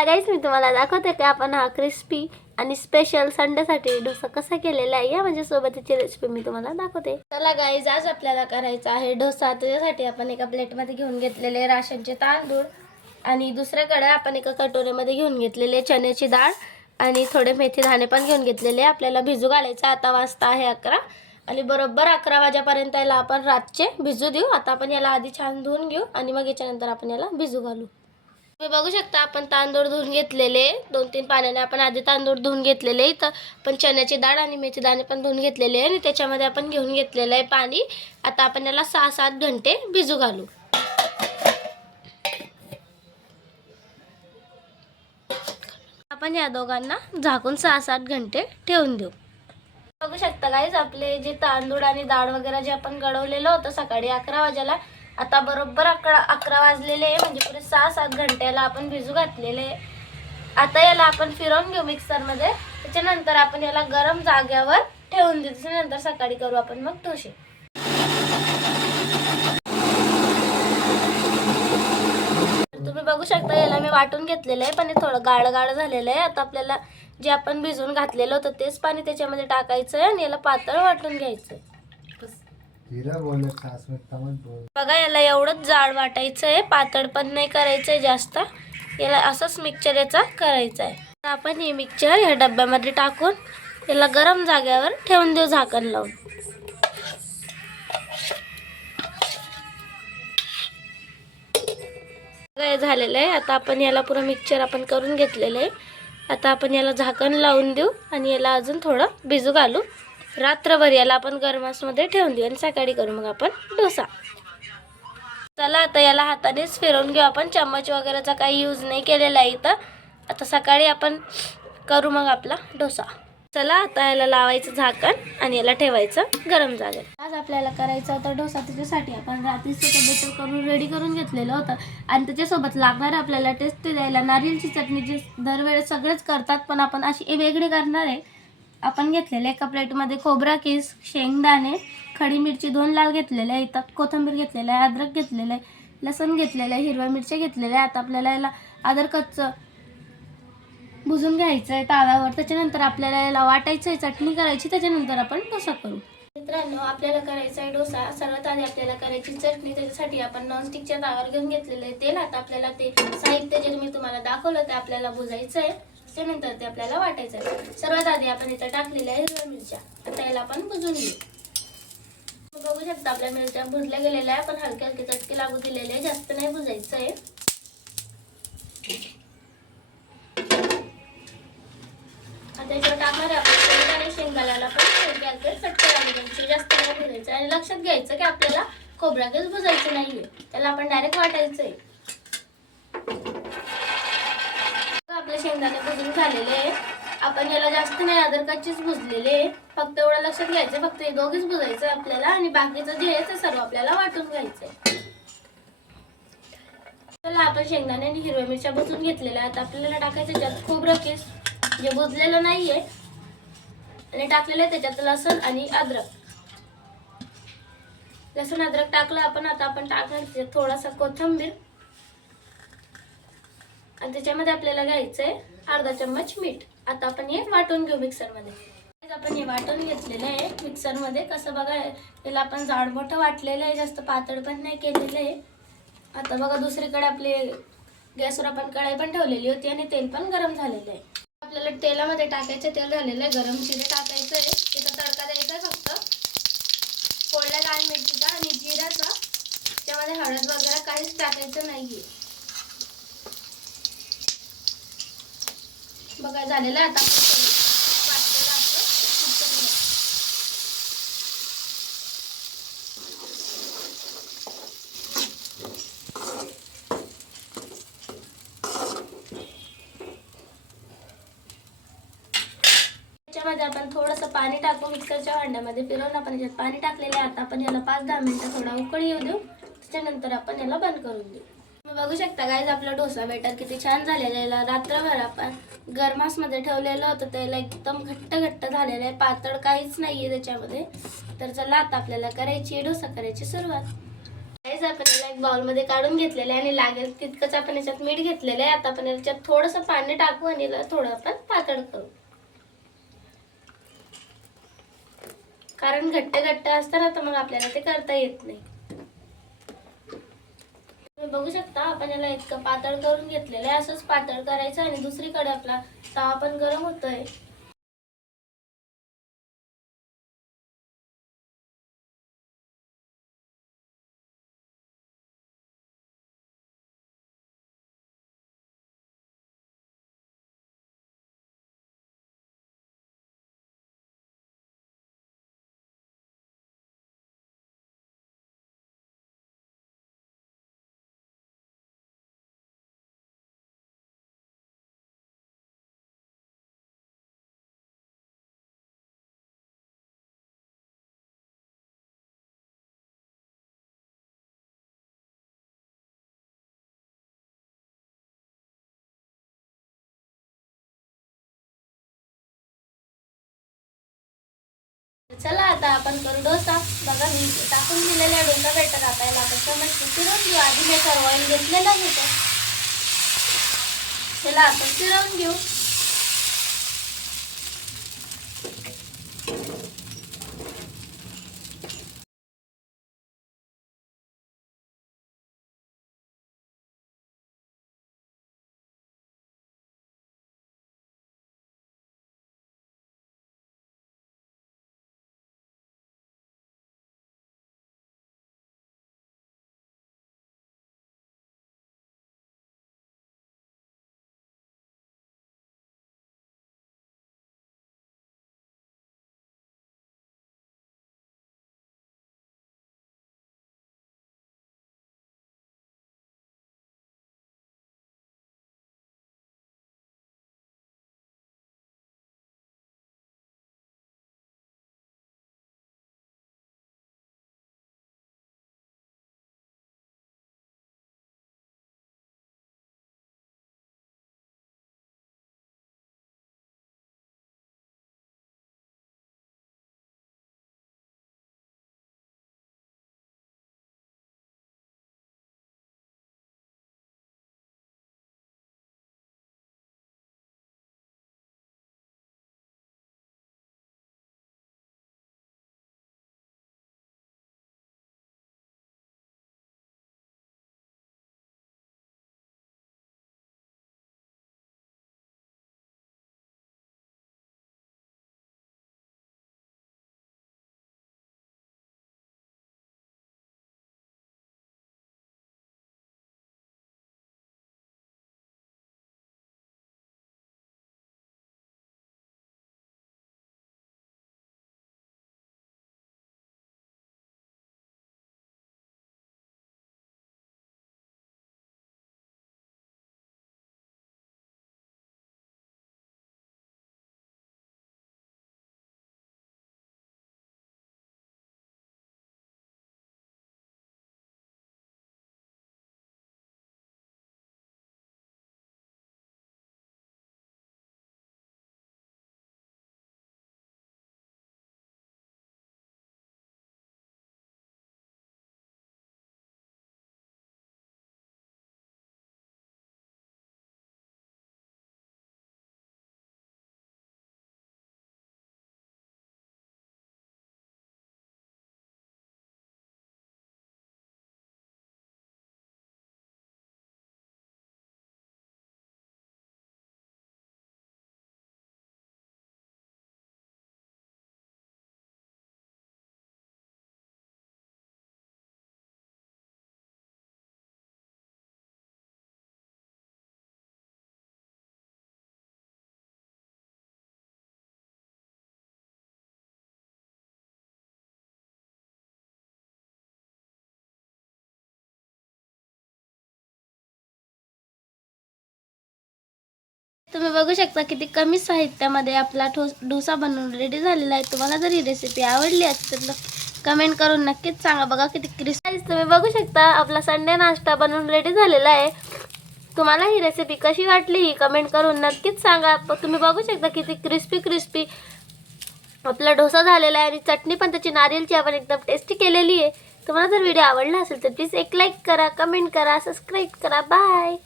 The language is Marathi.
चला गाईस, मी तुम्हाला दाखवते की आपण हा क्रिस्पी आणि स्पेशल संडेसाठी डोसा कसा केलेला आहे या म्हणजे सोबतची रेसिपी मी तुम्हाला दाखवते। चला गाईस, आज आपल्याला करायचा आहे डोसा। त्यासाठी आपण एका प्लेटमध्ये घेऊन घेतलेले राशनचे तांदूळ आणि दुसऱ्याकडे आपण एका कटोरीमध्ये घेऊन घेतलेले चण्याची डाळ आणि थोडे मेथी दाणे पण घेऊन घेतलेले। आपल्याला भिजू घालायचा। आता वाजता आहे 11 आणि बरोबर 11 वाजेपर्यंत याला आपण रातचे भिजू देऊ। आता आपण याला आधी छान धुवून घेऊ आणि मग याच्यानंतर आपण याला भिजू घालू। तुम्ही बघू शकता आपण तांदूळ धुवून घेतलेले 2-3 पाण्याने आपण आधी तांदूळ धुवून घेतलेले। इथं पण चण्याची डाळ आणि मेथी दाणे पण धुवून घेतलेले आणि त्याच्यामध्ये आपण घेऊन घेतलेलं आहे पाणी। आता आपण याला 6-7 घंटे भिजू घालू। आपण या दोघांना झाकून 6-7 घंटे ठेवून देऊ। बघू शकता गाईज, आपले जे तांदूळ आणि डाळ वगैरे जे आपण गळवलेलं होतं सकाळी 11 वाजेला, आता बरोबर 11 वाजलेले आहे म्हणजे पुरे 6-7 घंट्याला आपण भिजू घातलेले। आता याला आपण फिरवून घेऊ मिक्सरमध्ये। त्याच्यानंतर आपण याला गरम जाग्यावर ठेवून देऊ। त्याच्यानंतर सकाळी करू आपण मग डोसे। तुम्ही बघू शकता याला मी वाटून घेतलेलं आहे, पण हे थोडं गाळ झालेलं आहे। आता आपल्याला जे आपण भिजवून घातलेलं होतं तेच पाणी त्याच्यामध्ये टाकायचं आहे आणि याला पातळ वाटून घ्यायचं आहे। बघा, याला एवढंच जाड वाटायचं आहे, पातळ पण नाही करायचं आहे जास्त। याला असंच मिक्सचर याचा करायचं आहे। आपण हे मिक्सचर ह्या डब्यामध्ये टाकून याला गरम जाग्यावर ठेवून देऊ झाकण लावून। काय झालेलं आहे, आता आपण याला पुरा मिक्सचर आपण करून घेतलेलं आहे। आता आपण याला झाकण लावून देऊ आणि याला अजून थोडं भिजू घालू। रात्रभर याला आपण गरमासमध्ये ठेवून देऊ आणि सकाळी करू मग आपण डोसा। चला आता याला हातानेच फिरवून घेऊ आपण, चम्मच वगैरेचा काही यूज नाही केलेला आहे इथं। आता सकाळी आपण करू मग आपला डोसा। चला आता याला लावायचं झाकण आणि याला ठेवायचं गरम जागेत। आज आपल्याला करायचा होता डोसा, त्याच्यासाठी आपण रात्रीच बेटर करून रेडी करून घेतलेलं होतं आणि त्याच्यासोबत लागणार आपल्याला टेस्ट द्यायला नारळाची चटणी, जी दरवेळेस सगळेच करतात पण आपण अशी वेगळी करणार आहे। आपण घेतलेले एका प्लेटमध्ये खोबरा किस, शेंगदाणे, खडी मिरची 2 लाल घेतलेल्या आहे, इथं कोथिंबीर घेतलेलं आहे, अद्रक घेतलेलं आहे, लसूण घेतलेलं आहे, हिरव्या मिरच्या घेतलेल्या आहेत। आता आपल्याला याला अद्रक कच्चं भुजून घ्यायचं आहे ताव्यावर। त्याच्यानंतर आपल्याला याला वाटायचं आहे, चटणी करायची, त्याच्यानंतर आपण डोसा करू। मित्रांनो, आपल्याला करायचा आहे डोसा। सर्वात आधी आपल्याला करायची चटणी। त्याच्यासाठी आपण नॉनस्टिकच्या ताव्यावर घेऊन घेतलेलं आहे तेल। आता आपल्याला ते साहित्य जे मी तुम्हाला दाखवलं ते आपल्याला भुजायचं आहे, त्यानंतर ते आपल्याला वाटायचं आहे। सर्वात आधी आपण इथं टाकलेल्या आहे हिरव्या मिरच्या। आता याला आपण भुजून घेऊ। बघू शकता आपल्या मिरच्या भुजल्या गेलेल्या आहे, पण हलके हलके चटके लागू दिलेले आहे, जास्त नाही भुजायचं आहे। आता याच्यावर टाकणार आहे आपण शेंगदाणे। शेंगदाण्याला पण हलके हलके चटके लागू द्यायचे, जास्त नाही भुजायचं। आणि लक्षात घ्यायचं की आपल्याला खोबरा किस भुजायचं नाहीये, त्याला आपण डायरेक्ट वाटायचं आहे। आपले शेंगदाणे भुजून झालेले आहे। आपण याला जास्त नाही अद्रकाचीच भुजलेले आहे, फक्त एवढं लक्षात घ्यायचं, फक्त हे दोघेच भुजायचं आपल्याला आणि बाकीचं जे आहे ते सर्व आपल्याला वाटून घ्यायचंय। चला आपण शेंगदाणे आणि हिरव्या मिरच्या भुजून घेतलेल्या आहेत। आपल्याला टाकायचं त्याच्यात खोबरं किस जे भुजलेलं नाहीये आणि टाकलेलं आहे त्याच्यात लसूण आणि अद्रक। लसूण अद्रक टाकलं आपण। आता आपण टाकायचं थोडासा कोथिंबीर आणि त्याच्यामध्ये आपल्याला घ्यायचंय अर्धा चम्मच मीठ। आता आपण हे वाटून घेऊ मिक्सरमध्ये। आपण हे वाटून घेतलेलं आहे मिक्सरमध्ये। कसं बघा, याला आपण जाड मोठं वाटलेलं आहे, जास्त पातळ पण नाही केलेलं आहे। आता बघा, दुसरीकडे आपले गॅसवर आपण कढई पण ठेवलेली होती आणि तेल पण गरम झालेलं आहे। आपल्याला तेलामध्ये टाकायचं, तेल झालेलं आहे गरम, जिरे टाकायचं आहे, त्याचा तडका द्यायचा आहे फक्त फोडल्या लाल मिरचीचा आणि जिऱ्याचा। त्यामध्ये हळद वगैरे काहीच टाकायचं नाहीये। बघा झालेलं आहे। आता त्याच्यामध्ये आपण थोडंसं पाणी टाकू मिक्सरच्या भांड्यामध्ये फिरवून आपण याच्यात पाणी टाकलेलं आहे। आता आपण याला 5-10 मिनिटं थोडा उकळी येऊ देऊ, त्याच्यानंतर आपण याला बंद करून देऊ। तुम्ही बघू शकता गाईज, आपला डोसा बेटर किती छान झालेला आहे। रात्रभर आपण गरमासमध्ये ठेवलेलं होतं, त्याला एकदम घट्ट झालेलं आहे, पातळ काहीच नाहीये त्याच्यामध्ये। तर चला आता आपल्याला करायची डोसा करायची सुरुवात। गाईज आपण याला एक बाउलमध्ये काढून घेतलेलं आहे आणि लागेल तितकंच आपण याच्यात मीठ घेतलेलं आहे. आता आपण याच्यात थोडंसं पाणी टाकू आणि याला थोडं आपण पातळ करू, कारण घट्ट घट्ट असतं ना तर मग आपल्याला ते करता येत नाही. तुम्ही बघू शकता आपण याला इतकं पातळ करून घेतलेलं आहे. असंच पातळ करायचं आणि दुसरीकडे आपला तवा पण गरम होतोय. चला आता आपण करू डोसा. बघा मी टाकून दिलेला डोसा बेटर. आता याला आपण चमच फिरवून घेऊ. आधी मी सर्व ऑइल घेतलेलं होतं, त्याला आपण फिरवून घेऊ. तुम्ही बघू शकता किती कमी साहित्यामध्ये आपला डोसा बनवून रेडी झालेला आहे. तुम्हाला जर ही रेसिपी आवडली असेल तर कमेंट करून नक्कीच सांगा. बघा किती क्रिस्पी. तुम्ही बघू शकता आपला संडे नाश्ता बनवून रेडी झालेला आहे. तुम्हाला ही रेसिपी कशी वाटली ही कमेंट करून नक्कीच सांगा. तुम्ही बघू शकता किती क्रिस्पी आपला डोसा झालेला आहे आणि चटणी पण त्याची नारियलची आपण एकदम टेस्टी केलेली आहे. तुम्हाला जर व्हिडिओ आवडला असेल तर प्लीज एक लाईक करा, कमेंट करा, सबस्क्राईब करा. बाय.